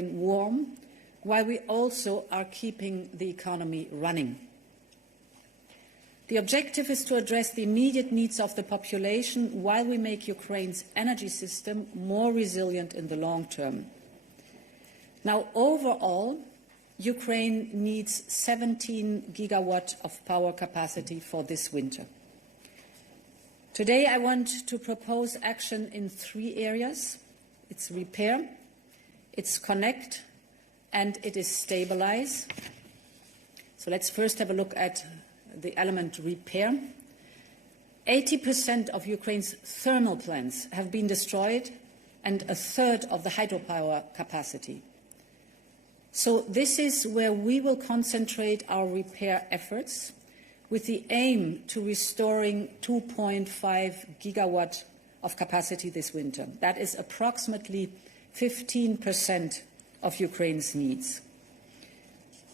warm, while we also are keeping the economy running. The objective is to address the immediate needs of the population while we make Ukraine's energy system more resilient in the long term. Now, overall, Ukraine needs 17 gigawatts of power capacity for this winter. Today, I want to propose action in 3 areas. It's repair, it's connect, and it is stabilize. So let's first have a look at the element repair. 80% of Ukraine's thermal plants have been destroyed and a third of the hydropower capacity. So this is where we will concentrate our repair efforts with the aim to restoring 2.5 gigawatts of capacity this winter. That is approximately 15% of Ukraine's needs.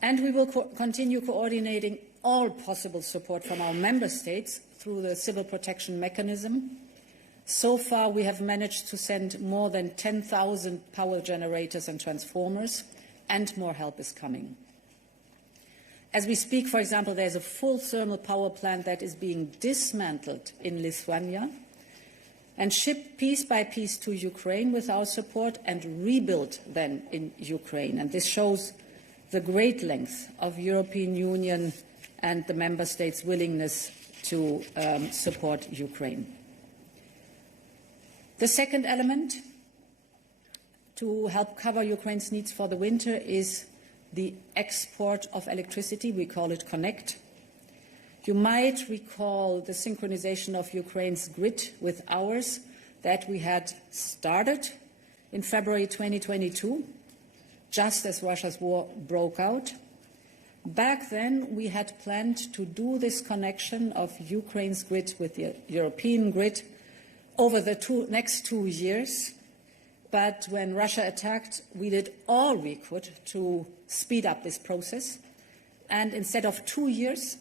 And we will continue coordinating all possible support from our member states through the civil protection mechanism. So far, we have managed to send more than 10,000 power generators and transformers, and more help is coming. As we speak, for example, there's a full thermal power plant that is being dismantled in Lithuania and shipped piece by piece to Ukraine with our support and rebuilt then in Ukraine. And this shows the great length of European Union and the member states' willingness to support Ukraine. The second element to help cover Ukraine's needs for the winter is the export of electricity. We call it Connect. You might recall the synchronization of Ukraine's grid with ours that we had started in February 2022, just as Russia's war broke out. Back then, we had planned to do this connection of Ukraine's grid with the European grid over the next 2 years. But when Russia attacked, we did all we could to speed up this process. And instead of 2 years,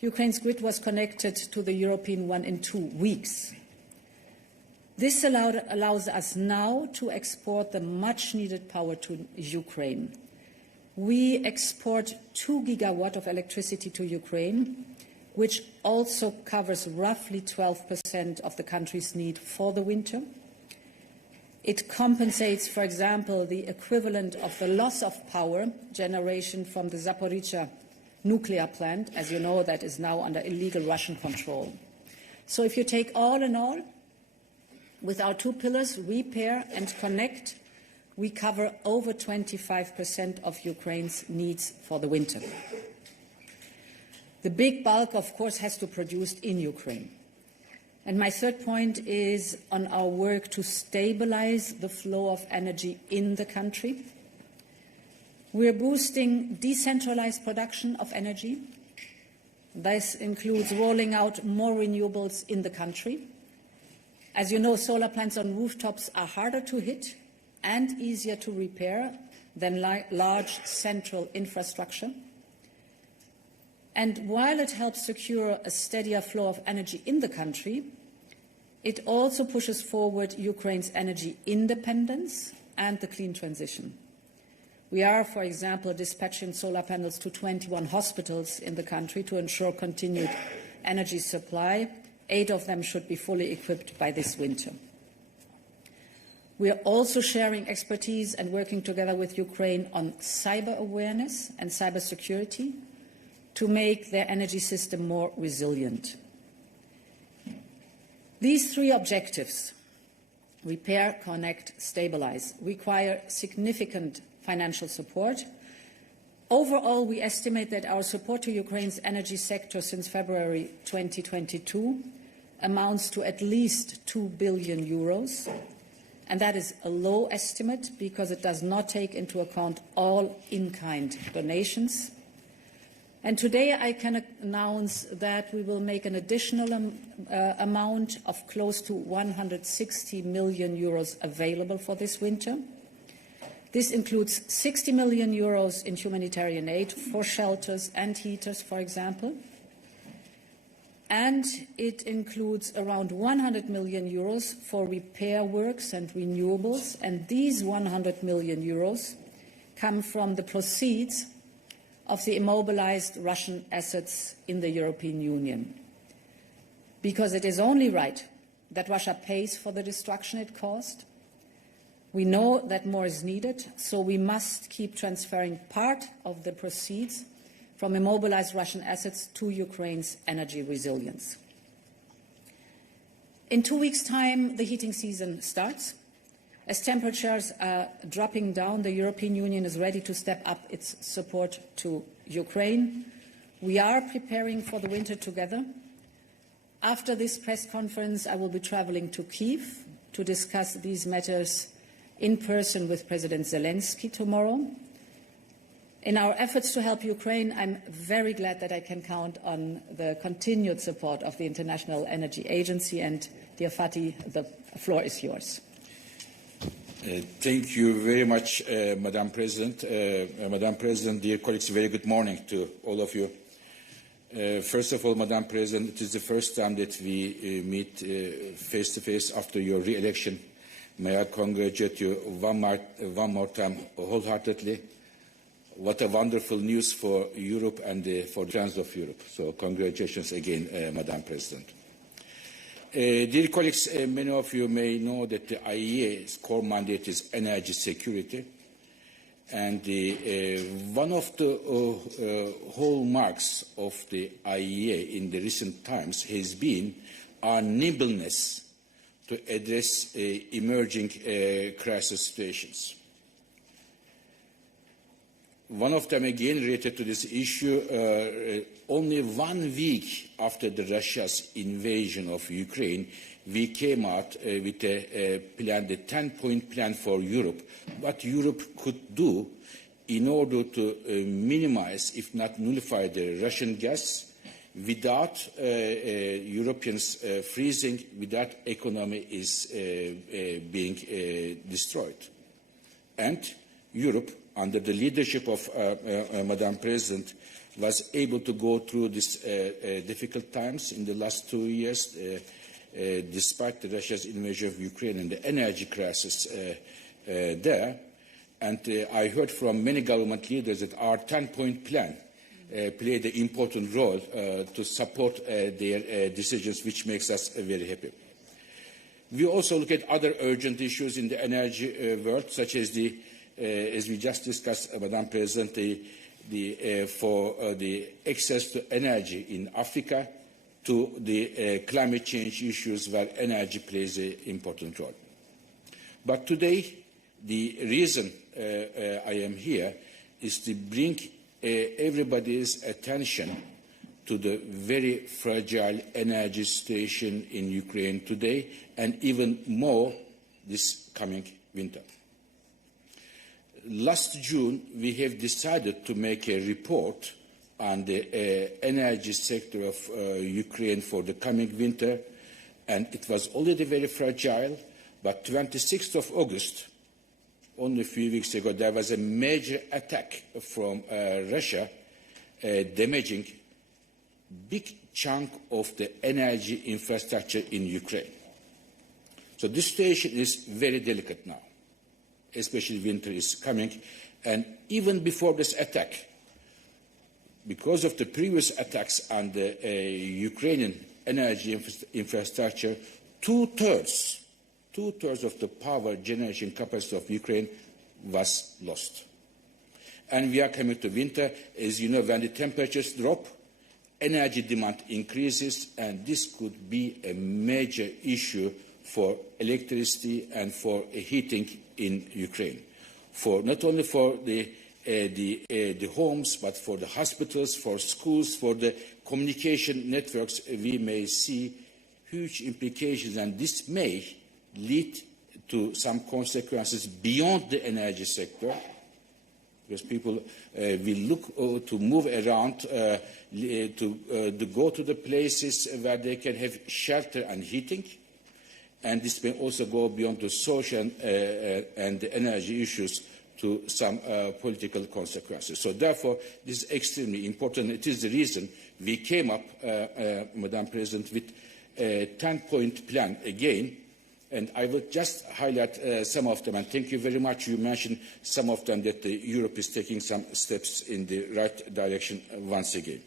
Ukraine's grid was connected to the European one in 2 weeks. This allows us now to export the much-needed power to Ukraine. We export 2 gigawatts of electricity to Ukraine, which also covers roughly 12% of the country's need for the winter. It compensates, for example, the equivalent of the loss of power generation from the Zaporizhzhia nuclear plant, as you know, that is now under illegal Russian control. So if you take all in all, with our 2 pillars, repair and connect, we cover over 25% of Ukraine's needs for the winter. The big bulk, of course, has to be produced in Ukraine. And my third point is on our work to stabilize the flow of energy in the country. We are boosting decentralized production of energy. This includes rolling out more renewables in the country. As you know, solar plants on rooftops are harder to hit and easier to repair than large central infrastructure. And while it helps secure a steadier flow of energy in the country, it also pushes forward Ukraine's energy independence and the clean transition. We are, for example, dispatching solar panels to 21 hospitals in the country to ensure continued energy supply. 8 of them should be fully equipped by this winter. We are also sharing expertise and working together with Ukraine on cyber awareness and cyber security to make their energy system more resilient. These 3 objectives, repair, connect, stabilize, require significant financial support. Overall, we estimate that our support to Ukraine's energy sector since February 2022 amounts to at least 2 billion euros. And that is a low estimate because it does not take into account all in-kind donations. And today I can announce that we will make an additional amount of close to 160 million euros available for this winter. This includes 60 million euros in humanitarian aid for shelters and heaters, for example. and it includes around 100 million euros for repair works and renewables, and these 100 million euros come from the proceeds of the immobilized Russian assets in the European Union. Because it is only right that Russia pays for the destruction it caused. We know that more is needed, so we must keep transferring part of the proceeds from immobilized Russian assets to Ukraine's energy resilience. In 2 weeks' time, the heating season starts. As temperatures are dropping down, the European Union is ready to step up its support to Ukraine. We are preparing for the winter together. After this press conference, I will be traveling to Kyiv to discuss these matters in person with President Zelensky tomorrow. In our efforts to help Ukraine, I'm very glad that I can count on the continued support of the International Energy Agency. And, dear Fatih, the floor is yours. Thank you very much, Madam President. Madam President, dear colleagues, very good morning to all of you. First of all, Madam President, it is the first time that we meet face-to-face after your re-election. May I congratulate you one more time wholeheartedly. What a wonderful news for Europe and for the friends of Europe. So congratulations again, Madam President. Dear colleagues, many of you may know that the IEA's core mandate is energy security. And one of the hallmarks of the IEA in the recent times has been our nimbleness to address emerging crisis situations. One of them, again, related to this issue, only 1 week after Russia's invasion of Ukraine, we came out with a plan, the 10-point plan for Europe, what Europe could do in order to minimize, if not nullify, the Russian gas without Europeans freezing, without economy is being destroyed. And Europe, under the leadership of Madam President, was able to go through these difficult times in the last 2 years, despite Russia's invasion of Ukraine and the energy crisis there. And I heard from many government leaders that our 10-point plan played an important role to support their decisions, which makes us very happy. We also look at other urgent issues in the energy world, such as the as we just discussed, Madam President, for the access to energy in Africa, to the climate change issues where energy plays an important role. But today, the reason I am here is to bring everybody's attention to the very fragile energy situation in Ukraine today, and even more this coming winter. Last June, we have decided to make a report on the energy sector of Ukraine for the coming winter, and it was already very fragile, but 26th of August, only a few weeks ago, there was a major attack from Russia, damaging big chunk of the energy infrastructure in Ukraine. So this situation is very delicate now, especially winter is coming. And even before this attack, because of the previous attacks on the Ukrainian energy infrastructure, two-thirds of the power generation capacity of Ukraine was lost. And we are coming to winter. As you know, when the temperatures drop, energy demand increases, and this could be a major issue for electricity and for heating in Ukraine, for not only for the homes, but for the hospitals, for schools, for the communication networks. We may see huge implications, and this may lead to some consequences beyond the energy sector, because people will look to move around, to go to the places where they can have shelter and heating. And this may also go beyond the social and the energy issues to some political consequences. So therefore, this is extremely important. It is the reason we came up, Madam President, with a 10-point plan again, and I will just highlight some of them, and thank you very much. You mentioned some of them, that Europe is taking some steps in the right direction once again.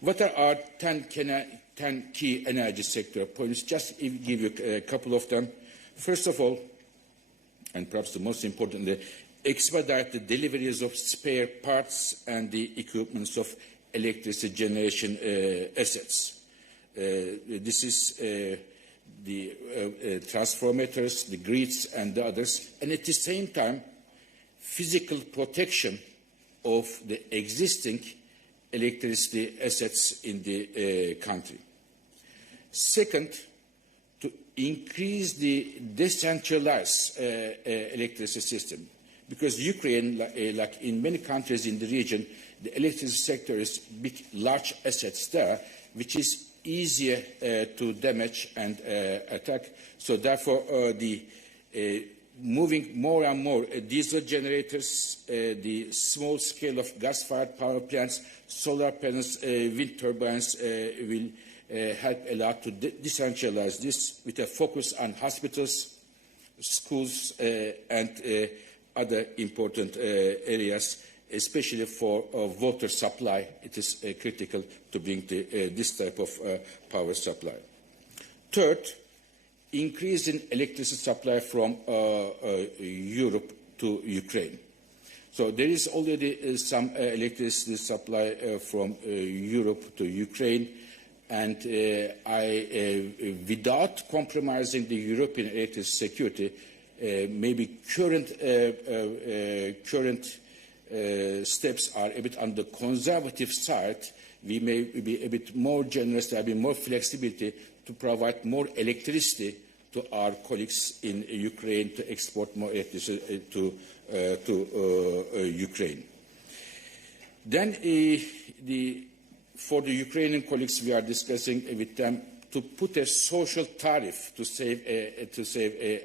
What are our 10 key energy sector points? Just give you a couple of them. First of all, and perhaps the most important, expedite the deliveries of spare parts and the equipments of electricity generation assets. This is the transformators, the grids, and the others, and at the same time, physical protection of the existing electricity assets in the country. Second, to increase the decentralized electricity system, because Ukraine, like in many countries in the region, the electricity sector is big, large assets there, which is easier to damage and attack. So therefore, moving more and more diesel generators, the small scale of gas-fired power plants, solar panels, wind turbines will help a lot to decentralize this with a focus on hospitals, schools, and other important areas, especially for water supply. It is critical to bring this type of power supply. Third, increase in electricity supply from Europe to Ukraine. So there is already some electricity supply from Europe to Ukraine, and without compromising the European electricity security, maybe current steps are a bit on the conservative side. We may be a bit more generous, there will be more flexibility to provide more electricity to our colleagues in Ukraine, to export more electricity to Ukraine. Then for the Ukrainian colleagues, we are discussing with them to put a social tariff to save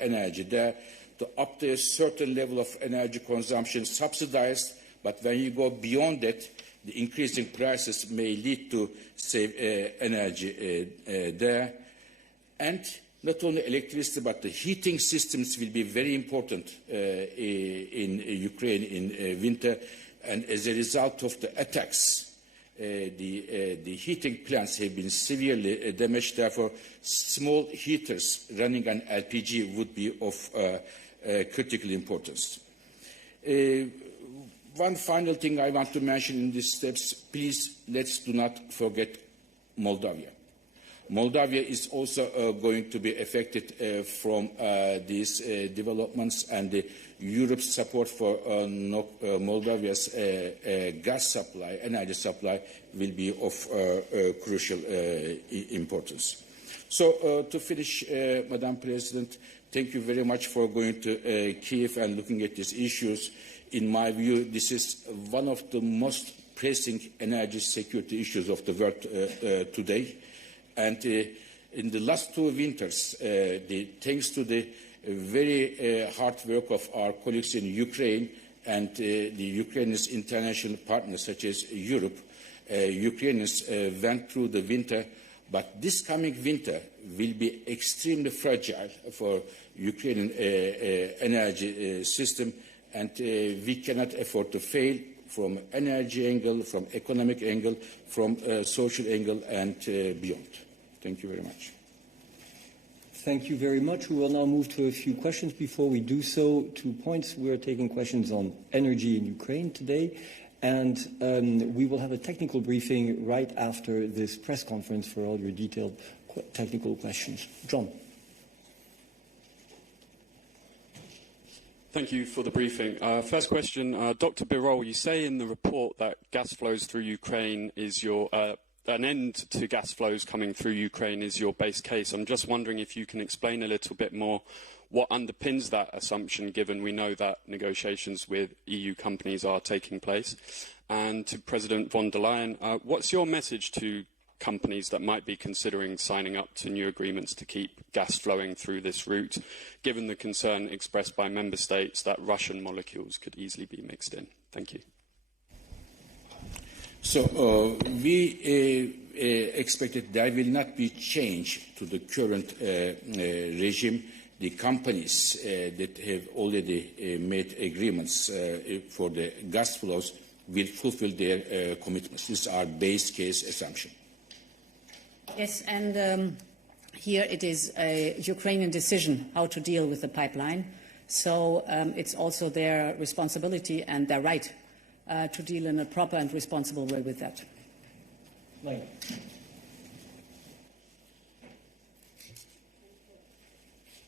energy there, to up to a certain level of energy consumption subsidized, but when you go beyond that, the increasing prices may lead to save energy there. And not only electricity, but the heating systems will be very important in Ukraine in winter. And as a result of the attacks, the heating plants have been severely damaged. Therefore, small heaters running on LPG would be of critical importance. One final thing I want to mention in these steps, please let's do not forget Moldova. Moldova is also going to be affected from these developments, and Europe's support for Moldova's gas supply, energy supply, will be of crucial importance. So to finish, Madam President, thank you very much for going to Kiev and looking at these issues. In my view, this is one of the most pressing energy security issues of the world today. And in the last 2 winters, thanks to the very hard work of our colleagues in Ukraine and the Ukraine's international partners such as Europe, Ukrainians went through the winter, but this coming winter will be extremely fragile for Ukrainian energy system, and we cannot afford to fail from energy angle, from economic angle, from social angle, and beyond. Thank you very much. Thank you very much. We will now move to a few questions. Before we do so, 2 points. We are taking questions on energy in Ukraine today, and we will have a technical briefing right after this press conference for all your detailed technical questions. John. Thank you for the briefing. First question, Dr. Birol, you say in the report that gas flows through Ukraine is your an end to gas flows coming through Ukraine is your base case. I'm just wondering if you can explain a little bit more what underpins that assumption, given we know that negotiations with EU companies are taking place. And to President von der Leyen, what's your message to companies that might be considering signing up to new agreements to keep gas flowing through this route, given the concern expressed by member states that Russian molecules could easily be mixed in? Thank you. So we expect that there will not be change to the current regime. The companies that have already made agreements for the gas flows will fulfill their commitments. This is our base case assumption. Yes, and here it is a Ukrainian decision how to deal with the pipeline. So it's also their responsibility and their right to deal in a proper and responsible way with that. Leyen.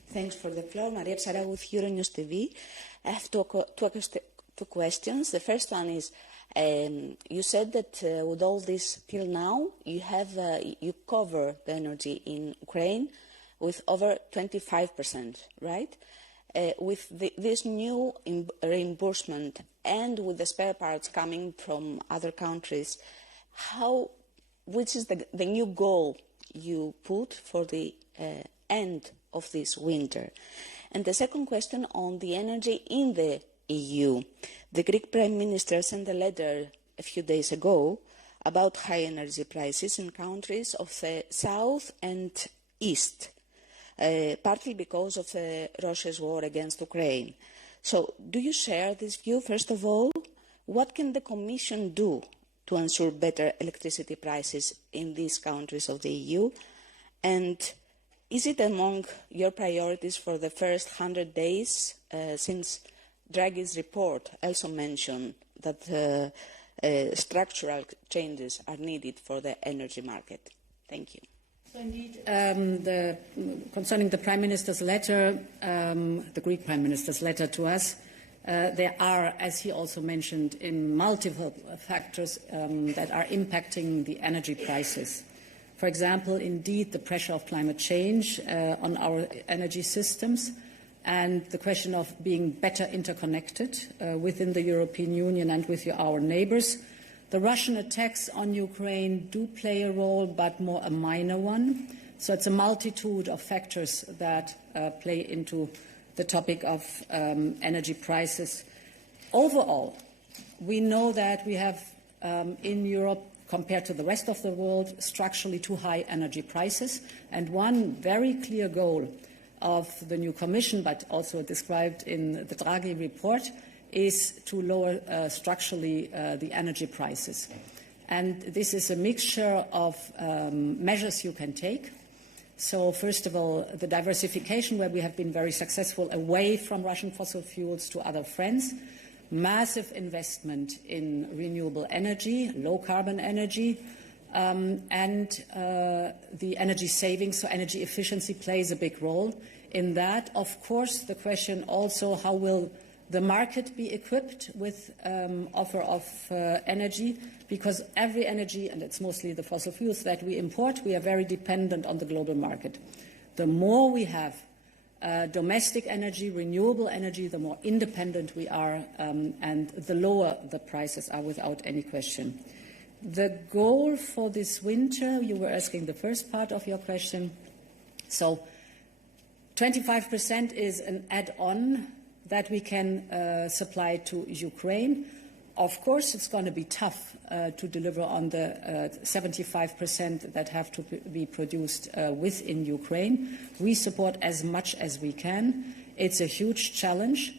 Thanks for the floor. Maria Psara with Euronews TV. I have two questions. The first one is, you said that with all this till now, you cover the energy in Ukraine with over 25%, right? With this new reimbursement and with the spare parts coming from other countries, which is the new goal you put for the end of this winter? And the second question on the energy in the EU. The Greek Prime Minister sent a letter a few days ago about high energy prices in countries of the south and east, partly because of Russia's war against Ukraine. So do you share this view? First of all, what can the Commission do to ensure better electricity prices in these countries of the EU? And is it among your priorities for the first 100 days, since Draghi's report also mentioned that structural changes are needed for the energy market? Thank you. So indeed, concerning the Prime Minister's letter, the Greek Prime Minister's letter to us, there are, as he also mentioned, in multiple factors that are impacting the energy prices. For example, indeed, the pressure of climate change on our energy systems and the question of being better interconnected within the European Union and with our neighbours. The Russian attacks on Ukraine do play a role, but more a minor one. So it's a multitude of factors that play into the topic of energy prices. Overall, we know that we have in Europe, compared to the rest of the world, structurally too high energy prices. And one very clear goal of the new Commission, but also described in the Draghi report, is to lower structurally the energy prices. And this is a mixture of measures you can take. So first of all, the diversification, where we have been very successful away from Russian fossil fuels to other friends. Massive investment in renewable energy, low-carbon energy, and the energy savings, so energy efficiency plays a big role in that. Of course, the question also, how will the market be equipped with offer of energy? Because every energy, and it's mostly the fossil fuels that we import, we are very dependent on the global market. The more we have domestic energy, renewable energy, the more independent we are, and the lower the prices are, without any question. The goal for this winter, you were asking the first part of your question. So 25% is an add-on that we can supply to Ukraine. Of course, it's going to be tough to deliver on the 75% that have to be produced within Ukraine. We support as much as we can. It's a huge challenge.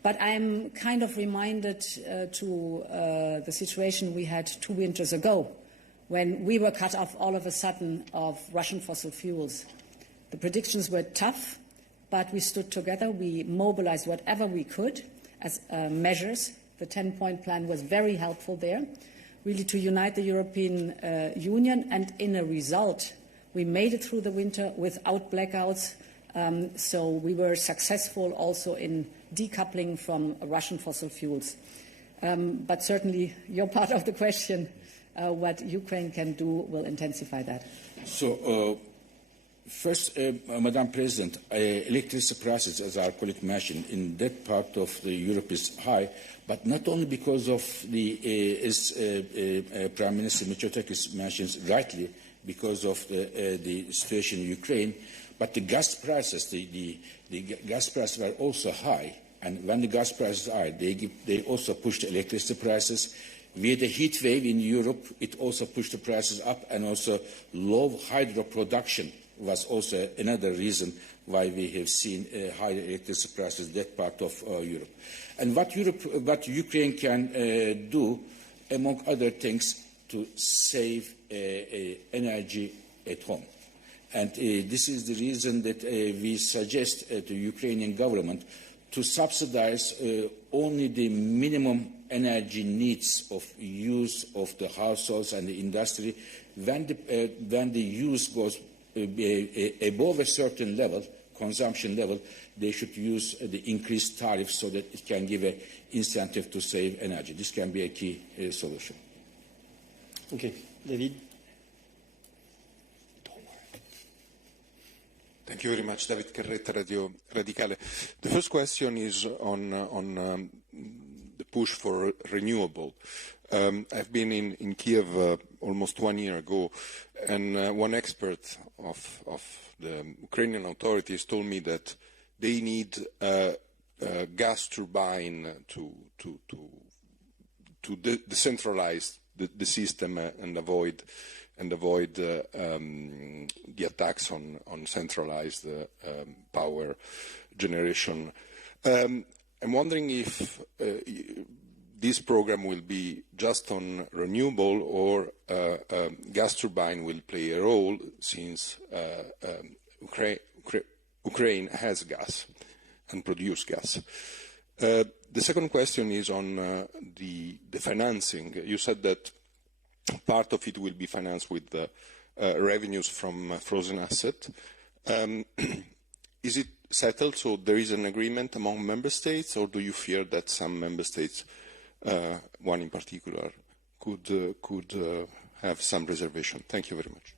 But I'm kind of reminded to the situation we had 2 winters ago, when we were cut off all of a sudden of Russian fossil fuels. The predictions were tough, but we stood together. We mobilized whatever we could as measures. The 10-point plan was very helpful there, really to unite the European Union. And in a result, we made it through the winter without blackouts. So we were successful also in decoupling from Russian fossil fuels. But certainly your part of the question, what Ukraine can do, will intensify that. So, first, Madam President, electricity prices, as our colleague mentioned, in that part of Europe is high, but not only because of the, as Prime Minister Mitsotakis mentions rightly, because of the situation in Ukraine. But the gas prices, the gas prices were also high. And when the gas prices are high, they also push the electricity prices. We had a heat wave in Europe. It also pushed the prices up, and also low hydro production was also another reason why we have seen higher electricity prices in that part of Europe. And what Ukraine can do, among other things, to save energy at home. And this is the reason that we suggest to the Ukrainian government to subsidize only the minimum energy needs of use of the households and the industry. When the use goes above a certain level, consumption level, they should use the increased tariff so that it can give an incentive to save energy. This can be a key solution. Okay, David. Thank you very much, David Carretta, Radio Radicale. The first question is on the push for renewable. I've been in Kiev almost 1 year ago, and one expert of the Ukrainian authorities told me that they need a gas turbine to decentralize the system and avoid the attacks on centralized power generation. I'm wondering if this program will be just on renewable, or gas turbine will play a role, since Ukraine has gas and produce gas. The second question is on the financing. You said that part of it will be financed with revenues from frozen assets. Is it settled, so there is an agreement among member states, or do you fear that some member states, one in particular, could have some reservation? Thank you very much.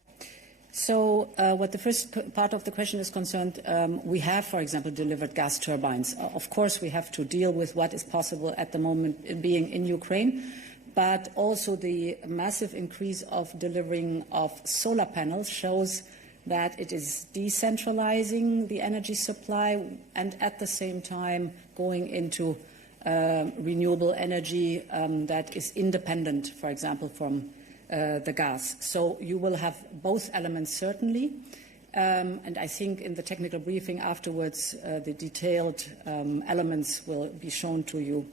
So what the first part of the question is concerned, we have, for example, delivered gas turbines. Of course, we have to deal with what is possible at the moment being in Ukraine, but also the massive increase of delivering of solar panels shows that it is decentralizing the energy supply and at the same time going into renewable energy that is independent, for example, from the gas. So you will have both elements, certainly. And I think in the technical briefing afterwards, the detailed elements will be shown to you.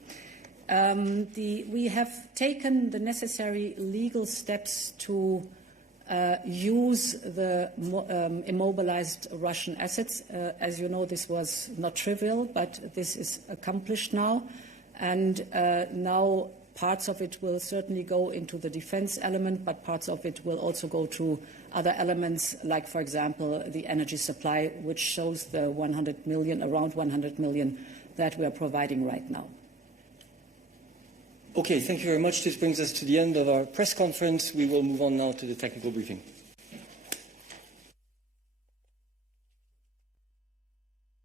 We have taken the necessary legal steps to use the immobilized Russian assets. As you know, this was not trivial, but this is accomplished now. And now parts of it will certainly go into the defense element, but parts of it will also go to other elements, like, for example, the energy supply, which shows the 100 million, around 100 million that we are providing right now. Okay, thank you very much. This brings us to the end of our press conference. We will move on now to the technical briefing.